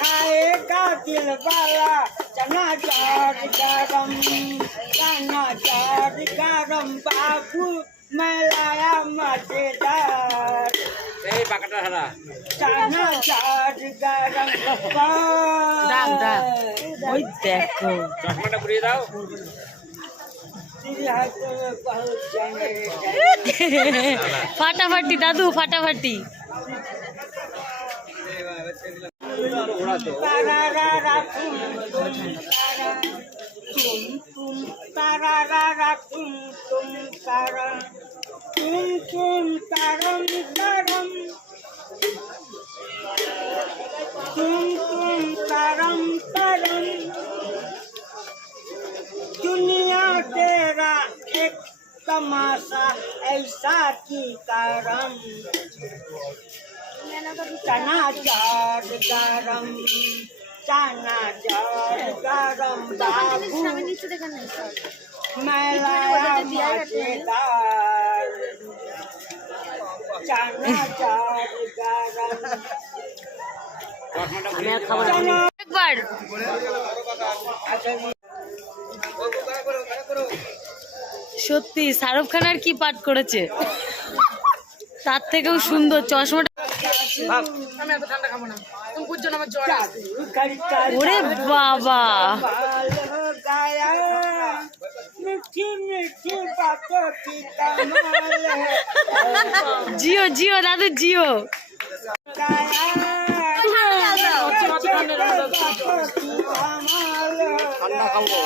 खाएगा दिल वाला चना चाट गरम, चना चाट गरम बाबू मैं लाया मजेदार, चना चाट गरम। ওই দেখো चश्माটা ঘুরিয়ে দাও। बहुत जाने ফাটাফাটি দাদু ফাটাফাটি। तारा तुम तारा तुम तुम तारा तुम तारा तुम तारम तारम तुम तारम तारम। दुनिया तेरा एक तमाशा ऐसा की करम, चना चाट गरम, चना चाट गरम बाबू मैं लाया मजेदार, चना चाट गरम। একবার সত্যি শাহরুখ খান আর কি পাঠ করেছে, তার থেকেও সুন্দর চশমাটা। ওরে বাবা, জিও জিও দাদু জিও। ঠান্ডা খাবো।